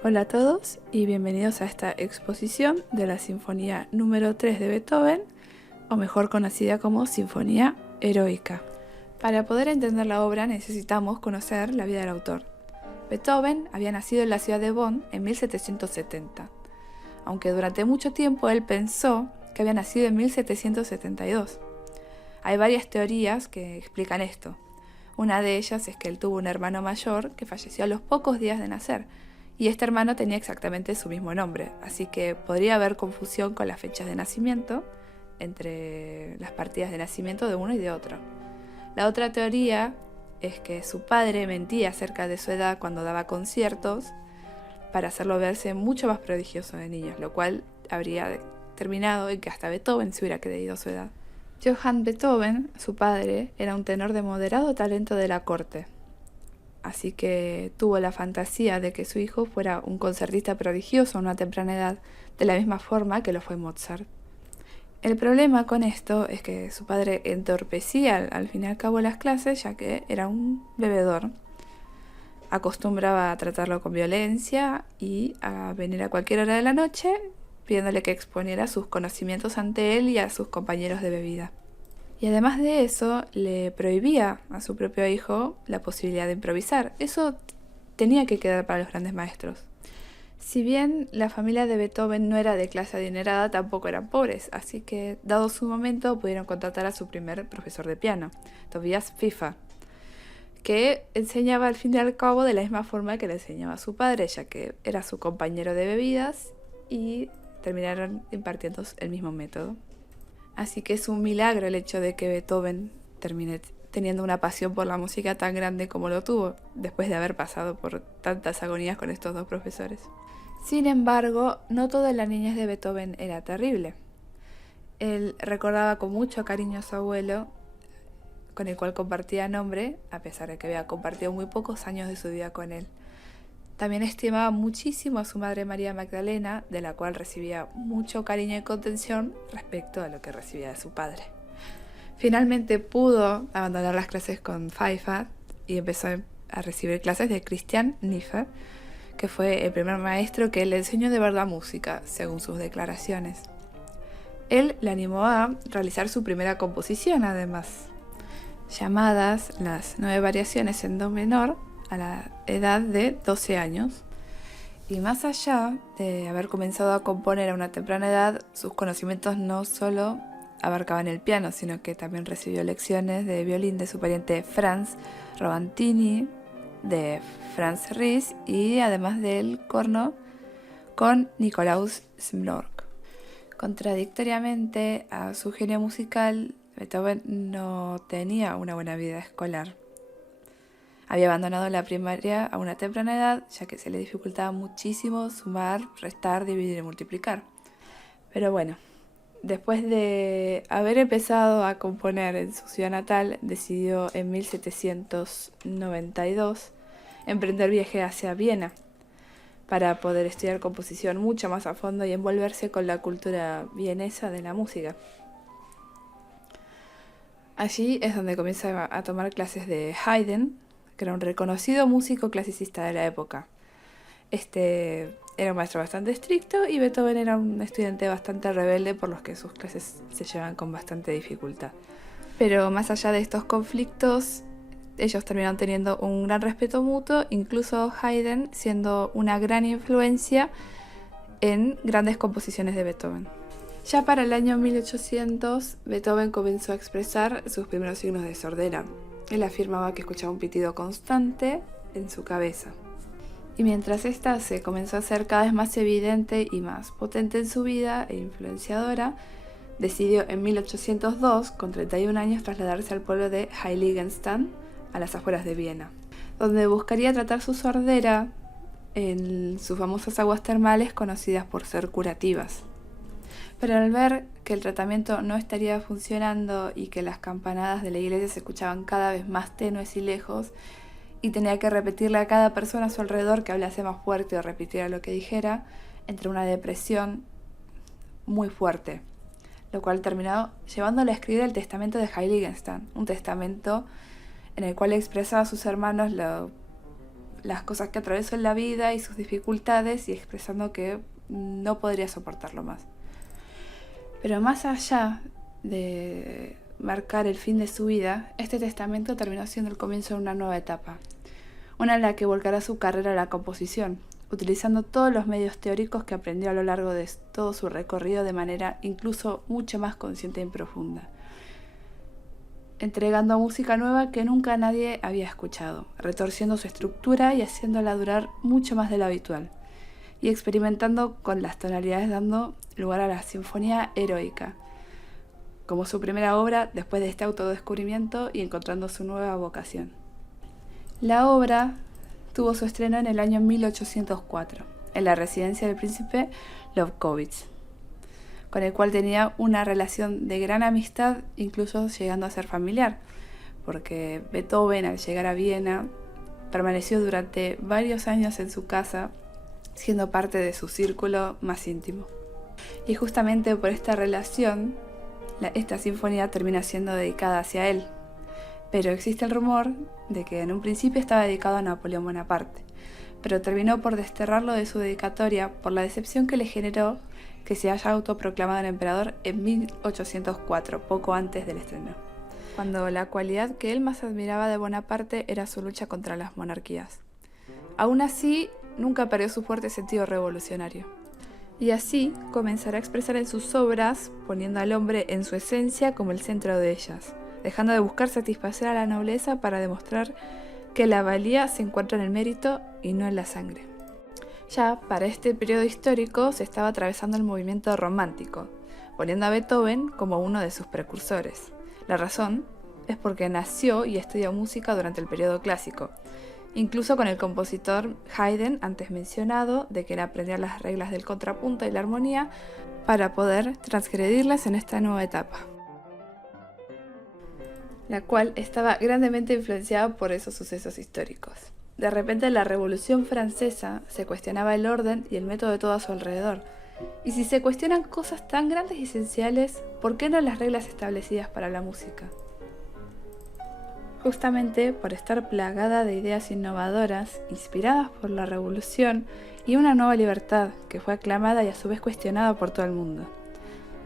Hola a todos y bienvenidos a esta exposición de la Sinfonía número 3 de Beethoven, o mejor conocida como Sinfonía Heroica. Para poder entender la obra necesitamos conocer la vida del autor. Beethoven había nacido en la ciudad de Bonn en 1770, aunque durante mucho tiempo él pensó que había nacido en 1772. Hay varias teorías que explican esto. Una de ellas es que él tuvo un hermano mayor que falleció a los pocos días de nacer, y este hermano tenía exactamente su mismo nombre, así que podría haber confusión con las fechas de nacimiento entre las partidas de nacimiento de uno y de otro. La otra teoría es que su padre mentía acerca de su edad cuando daba conciertos para hacerlo verse mucho más prodigioso de niño, lo cual habría terminado en que hasta Beethoven se hubiera creído su edad. Johann Beethoven, su padre, era un tenor de moderado talento de la corte, así que tuvo la fantasía de que su hijo fuera un concertista prodigioso a una temprana edad, de la misma forma que lo fue Mozart. El problema con esto es que su padre entorpecía al fin y al cabo las clases, ya que era un bebedor. Acostumbraba a tratarlo con violencia y a venir a cualquier hora de la noche pidiéndole que exponiera sus conocimientos ante él y a sus compañeros de bebida. Y además de eso, le prohibía a su propio hijo la posibilidad de improvisar. Eso tenía que quedar para los grandes maestros. Si bien la familia de Beethoven no era de clase adinerada, tampoco eran pobres, así que, dado su momento, pudieron contratar a su primer profesor de piano, Tobias Pfeffer, que enseñaba al fin y al cabo de la misma forma que le enseñaba a su padre, ya que era su compañero de bebidas y terminaron impartiendo el mismo método. Así que es un milagro el hecho de que Beethoven termine teniendo una pasión por la música tan grande como lo tuvo, después de haber pasado por tantas agonías con estos dos profesores. Sin embargo, no toda la niñez de Beethoven era terrible. Él recordaba con mucho cariño a su abuelo, con el cual compartía nombre, a pesar de que había compartido muy pocos años de su vida con él. También estimaba muchísimo a su madre María Magdalena, de la cual recibía mucho cariño y contención respecto a lo que recibía de su padre. Finalmente pudo abandonar las clases con Pfeiffer y empezó a recibir clases de Christian Niffer, que fue el primer maestro que le enseñó de verdad música, según sus declaraciones. Él le animó a realizar su primera composición, además, llamadas las 9 variaciones en do menor, a la edad de 12 años. Y más allá de haber comenzado a componer a una temprana edad, sus conocimientos no solo abarcaban el piano, sino que también recibió lecciones de violín de su pariente Franz Robantini, de Franz Ries y además del corno con Nikolaus Szmlok. Contradictoriamente a su genio musical, Beethoven no tenía una buena vida escolar. Había abandonado la primaria a una temprana edad, ya que se le dificultaba muchísimo sumar, restar, dividir y multiplicar. Pero bueno, después de haber empezado a componer en su ciudad natal, decidió en 1792 emprender viaje hacia Viena para poder estudiar composición mucho más a fondo y envolverse con la cultura vienesa de la música. Allí es donde comienza a tomar clases de Haydn, que era un reconocido músico clasicista de la época. Este era un maestro bastante estricto y Beethoven era un estudiante bastante rebelde, por lo que sus clases se llevan con bastante dificultad. Pero más allá de estos conflictos, ellos terminaron teniendo un gran respeto mutuo, incluso Haydn siendo una gran influencia en grandes composiciones de Beethoven. Ya para el año 1800, Beethoven comenzó a expresar sus primeros signos de sordera. Él afirmaba que escuchaba un pitido constante en su cabeza. Y mientras esta se comenzó a hacer cada vez más evidente y más potente en su vida e influenciadora, decidió en 1802, con 31 años, trasladarse al pueblo de Heiligenstadt, a las afueras de Viena, donde buscaría tratar su sordera en sus famosas aguas termales conocidas por ser curativas. Pero al ver que el tratamiento no estaría funcionando y que las campanadas de la iglesia se escuchaban cada vez más tenues y lejos, y tenía que repetirle a cada persona a su alrededor que hablase más fuerte o repitiera lo que dijera, entró una depresión muy fuerte, lo cual terminó llevándole a escribir el testamento de Heiligenstadt, un testamento en el cual expresaba a sus hermanos lo las cosas que atravesó en la vida y sus dificultades y expresando que no podría soportarlo más. Pero más allá de marcar el fin de su vida, este testamento terminó siendo el comienzo de una nueva etapa, una en la que volcará su carrera a la composición, utilizando todos los medios teóricos que aprendió a lo largo de todo su recorrido de manera incluso mucho más consciente y profunda, entregando música nueva que nunca nadie había escuchado, retorciendo su estructura y haciéndola durar mucho más de lo habitual, y experimentando con las tonalidades, dando lugar a la Sinfonía Heroica, como su primera obra después de este autodescubrimiento y encontrando su nueva vocación. La obra tuvo su estreno en el año 1804, en la residencia del príncipe Lobkowitz, con el cual tenía una relación de gran amistad, incluso llegando a ser familiar, porque Beethoven, al llegar a Viena, permaneció durante varios años en su casa, siendo parte de su círculo más íntimo. Y justamente por esta relación, esta sinfonía termina siendo dedicada hacia él. Pero existe el rumor de que en un principio estaba dedicado a Napoleón Bonaparte, pero terminó por desterrarlo de su dedicatoria por la decepción que le generó que se haya autoproclamado el emperador en 1804, poco antes del estreno, cuando la cualidad que él más admiraba de Bonaparte era su lucha contra las monarquías. Aún así, nunca perdió su fuerte sentido revolucionario. Y así comenzará a expresar en sus obras, poniendo al hombre en su esencia como el centro de ellas, dejando de buscar satisfacer a la nobleza para demostrar que la valía se encuentra en el mérito y no en la sangre. Ya para este periodo histórico se estaba atravesando el movimiento romántico, poniendo a Beethoven como uno de sus precursores. La razón es porque nació y estudió música durante el periodo clásico, incluso con el compositor Haydn antes mencionado, de que él aprendía las reglas del contrapunto y la armonía para poder transgredirlas en esta nueva etapa, la cual estaba grandemente influenciada por esos sucesos históricos. De repente la Revolución Francesa se cuestionaba el orden y el método de todo a su alrededor. Y si se cuestionan cosas tan grandes y esenciales, ¿por qué no las reglas establecidas para la música? Justamente por estar plagada de ideas innovadoras, inspiradas por la Revolución y una nueva libertad que fue aclamada y a su vez cuestionada por todo el mundo.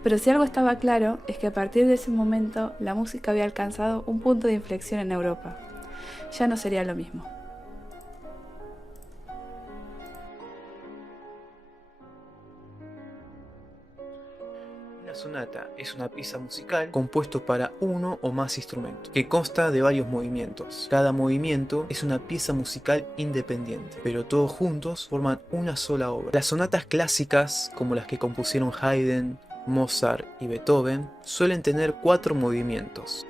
Pero si algo estaba claro es que a partir de ese momento la música había alcanzado un punto de inflexión en Europa. Ya no sería lo mismo. Una sonata es una pieza musical compuesto para uno o más instrumentos, que consta de varios movimientos. Cada movimiento es una pieza musical independiente, pero todos juntos forman una sola obra. Las sonatas clásicas, como las que compusieron Haydn, Mozart y Beethoven, suelen tener 4 movimientos.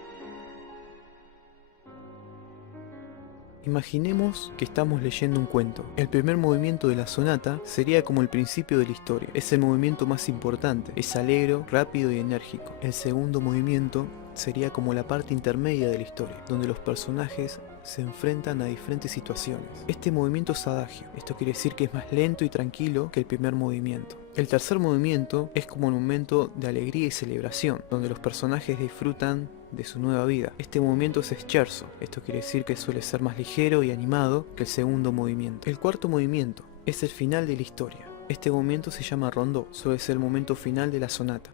Imaginemos que estamos leyendo un cuento. El primer movimiento de la sonata sería como el principio de la historia. Es el movimiento más importante. Es alegre, rápido y enérgico. El segundo movimiento sería como la parte intermedia de la historia, donde los personajes se enfrentan a diferentes situaciones. Este movimiento es adagio. Esto quiere decir que es más lento y tranquilo que el primer movimiento. El tercer movimiento es como el momento de alegría y celebración, donde los personajes disfrutan de su nueva vida. Este movimiento es scherzo. Esto quiere decir que suele ser más ligero y animado que el segundo movimiento. El cuarto movimiento es el final de la historia. Este movimiento se llama rondó. Suele ser el momento final de la sonata.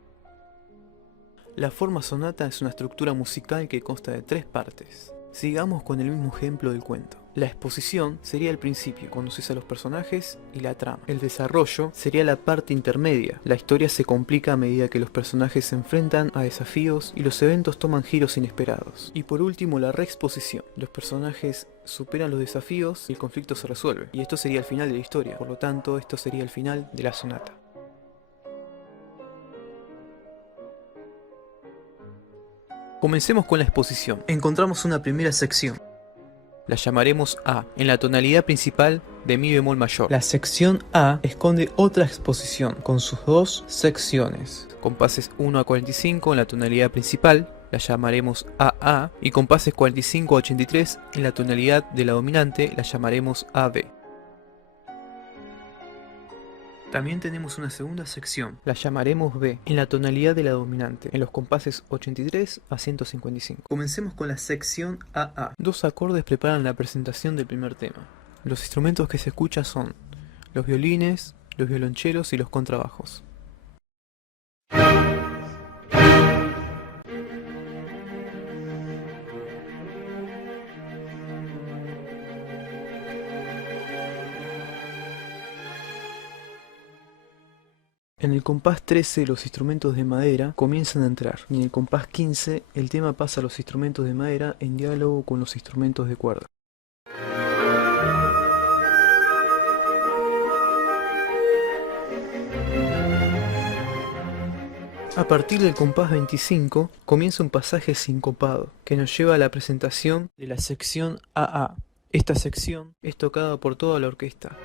La forma sonata es una estructura musical que consta de 3 partes. Sigamos con el mismo ejemplo del cuento. La exposición sería el principio, conoces a los personajes y la trama. El desarrollo sería la parte intermedia. La historia se complica a medida que los personajes se enfrentan a desafíos y los eventos toman giros inesperados. Y por último, la reexposición. Los personajes superan los desafíos y el conflicto se resuelve. Y esto sería el final de la historia. Por lo tanto, esto sería el final de la sonata. Comencemos con la exposición. Encontramos una primera sección. La llamaremos A, en la tonalidad principal de mi bemol mayor. La sección A esconde otra exposición, con sus 2 secciones. Compases 1 a 45 en la tonalidad principal, la llamaremos AA, y compases 45 a 83 en la tonalidad de la dominante, la llamaremos AB. También tenemos una segunda sección, la llamaremos B, en la tonalidad de la dominante, en los compases 83 a 155. Comencemos con la sección AA. 2 acordes preparan la presentación del primer tema. Los instrumentos que se escuchan son los violines, los violonchelos y los contrabajos. En el compás 13 los instrumentos de madera comienzan a entrar, y en el compás 15 el tema pasa a los instrumentos de madera en diálogo con los instrumentos de cuerda. A partir del compás 25 comienza un pasaje sincopado que nos lleva a la presentación de la sección AA. Esta sección es tocada por toda la orquesta.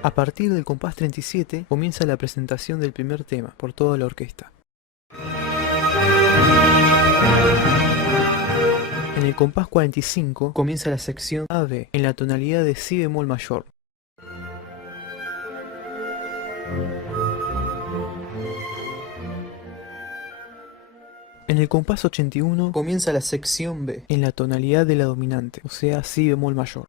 A partir del compás 37 comienza la presentación del primer tema por toda la orquesta. En el compás 45 comienza la sección AB en la tonalidad de si bemol mayor. En el compás 81 comienza la sección B en la tonalidad de la dominante, o sea, si bemol mayor.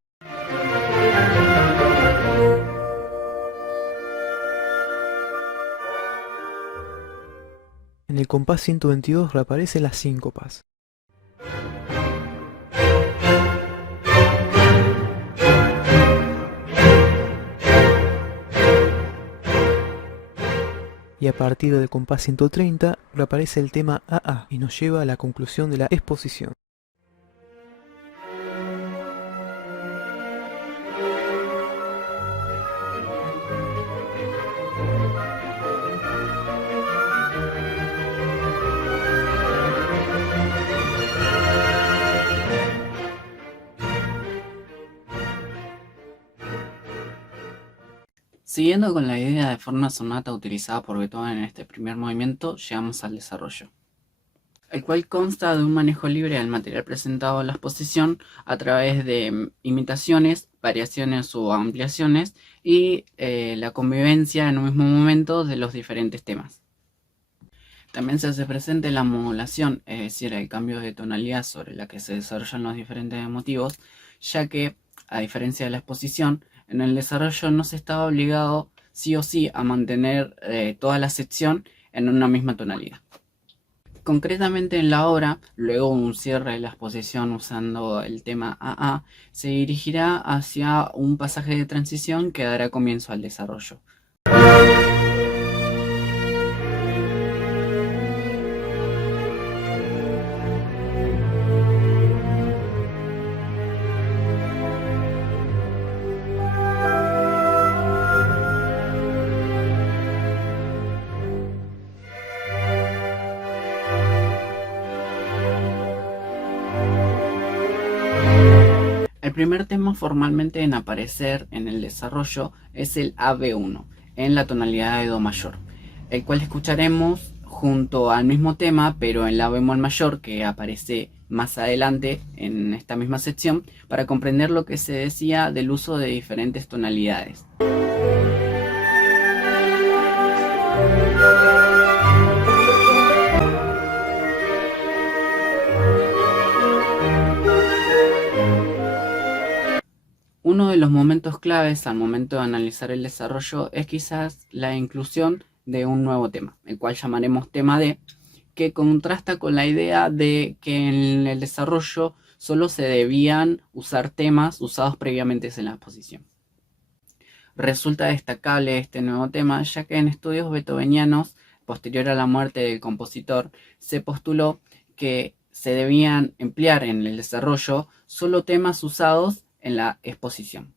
En el compás 122 reaparecen las síncopas. Y a partir del compás 130 reaparece el tema AA y nos lleva a la conclusión de la exposición. Siguiendo con la idea de forma sonata utilizada por Beethoven en este primer movimiento, llegamos al desarrollo, el cual consta de un manejo libre del material presentado en la exposición a través de imitaciones, variaciones o ampliaciones y la convivencia en un mismo momento de los diferentes temas. También se hace presente la modulación, es decir, el cambio de tonalidad sobre la que se desarrollan los diferentes motivos, ya que, a diferencia de la exposición, en el desarrollo no se estaba obligado sí o sí a mantener toda la sección en una misma tonalidad. Concretamente en la obra, luego de un cierre de la exposición usando el tema AA, se dirigirá hacia un pasaje de transición que dará comienzo al desarrollo. El primer tema formalmente en aparecer en el desarrollo es el AB1, en la tonalidad de Do mayor, el cual escucharemos junto al mismo tema, pero en la bemol mayor, que aparece más adelante en esta misma sección, para comprender lo que se decía del uso de diferentes tonalidades. Uno de los momentos claves al momento de analizar el desarrollo es quizás la inclusión de un nuevo tema, el cual llamaremos tema D, que contrasta con la idea de que en el desarrollo solo se debían usar temas usados previamente en la exposición. Resulta destacable este nuevo tema, ya que en estudios beethovenianos, posterior a la muerte del compositor, se postuló que se debían emplear en el desarrollo solo temas usados en la exposición.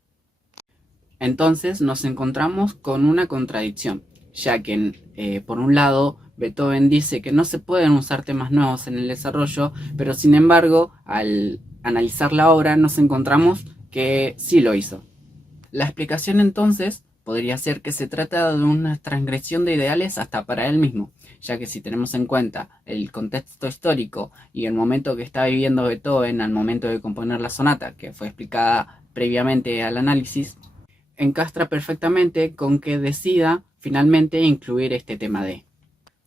Entonces nos encontramos con una contradicción, ya que por un lado Beethoven dice que no se pueden usar temas nuevos en el desarrollo, pero sin embargo al analizar la obra nos encontramos que sí lo hizo. La explicación entonces podría ser que se trata de una transgresión de ideales hasta para él mismo, ya que si tenemos en cuenta el contexto histórico y el momento que está viviendo Beethoven al momento de componer la sonata, que fue explicada previamente al análisis, encastra perfectamente con que decida finalmente incluir este tema D.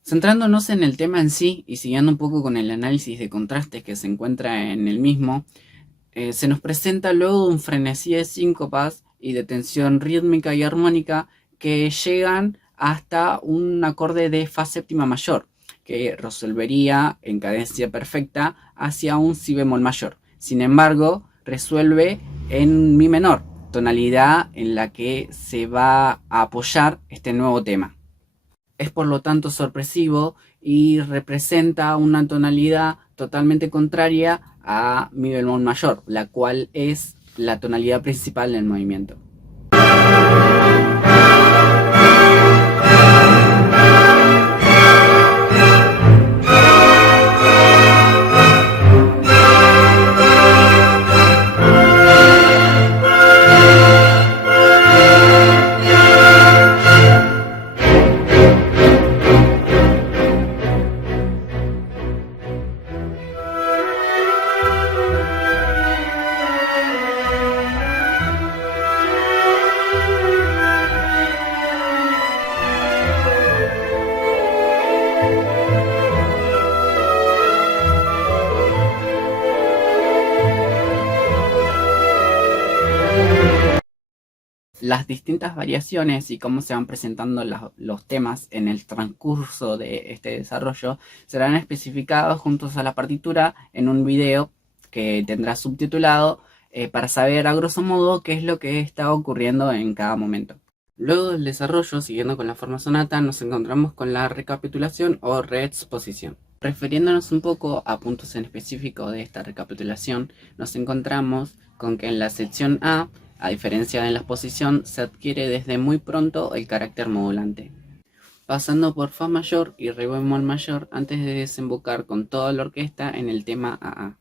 Centrándonos en el tema en sí y siguiendo un poco con el análisis de contrastes que se encuentra en el mismo, se nos presenta luego un frenesí de síncopas y de tensión rítmica y armónica que llegan hasta un acorde de fa séptima mayor, que resolvería en cadencia perfecta hacia un si bemol mayor. Sin embargo, resuelve en mi menor, tonalidad en la que se va a apoyar este nuevo tema. Es por lo tanto sorpresivo y representa una tonalidad totalmente contraria a mi bemol mayor, la cual es la tonalidad principal del movimiento. Las distintas variaciones y cómo se van presentando los temas en el transcurso de este desarrollo serán especificados juntos a la partitura en un video que tendrá subtitulado para saber a grosso modo qué es lo que está ocurriendo en cada momento. Luego del desarrollo, siguiendo con la forma sonata, nos encontramos con la recapitulación o reexposición. Refiriéndonos un poco a puntos en específico de esta recapitulación, nos encontramos con que en la sección A diferencia de la exposición, se adquiere desde muy pronto el carácter modulante, pasando por fa mayor y re bemol mayor antes de desembocar con toda la orquesta en el tema AA.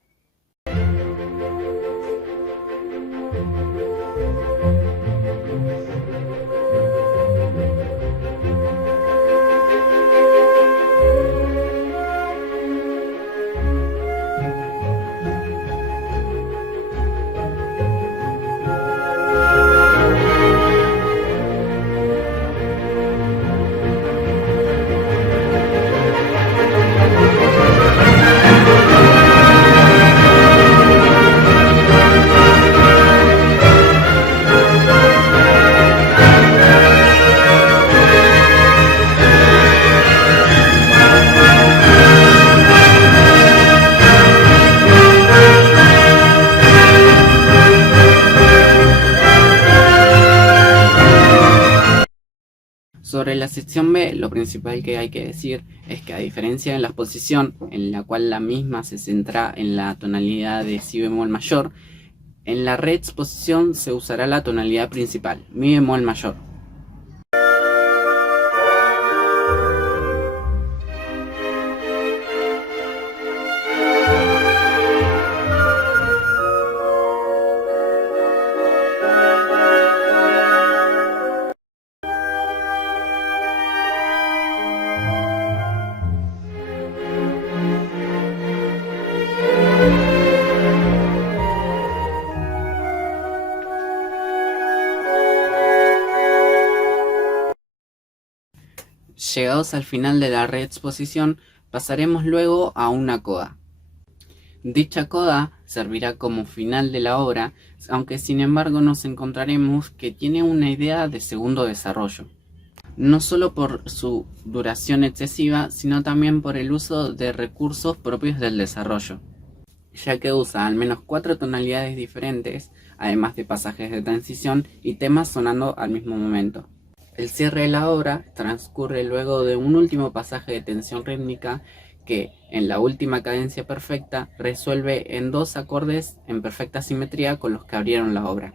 Sobre la sección B, lo principal que hay que decir es que a diferencia de la exposición, en la cual la misma se centra en la tonalidad de si bemol mayor, en la reexposición se usará la tonalidad principal, mi bemol mayor. Llegados al final de la reexposición, pasaremos luego a una coda. Dicha coda servirá como final de la obra, aunque sin embargo nos encontraremos que tiene una idea de segundo desarrollo. No solo por su duración excesiva, sino también por el uso de recursos propios del desarrollo, ya que usa al menos 4 tonalidades diferentes, además de pasajes de transición y temas sonando al mismo momento. El cierre de la obra transcurre luego de un último pasaje de tensión rítmica que, en la última cadencia perfecta, resuelve en 2 acordes en perfecta simetría con los que abrieron la obra.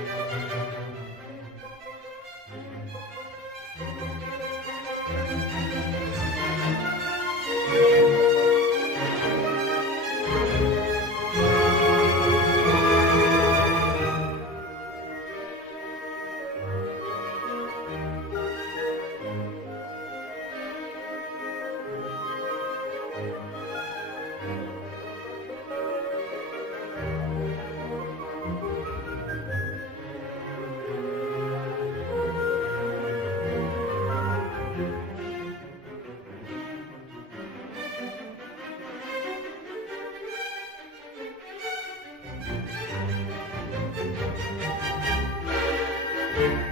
Thank you.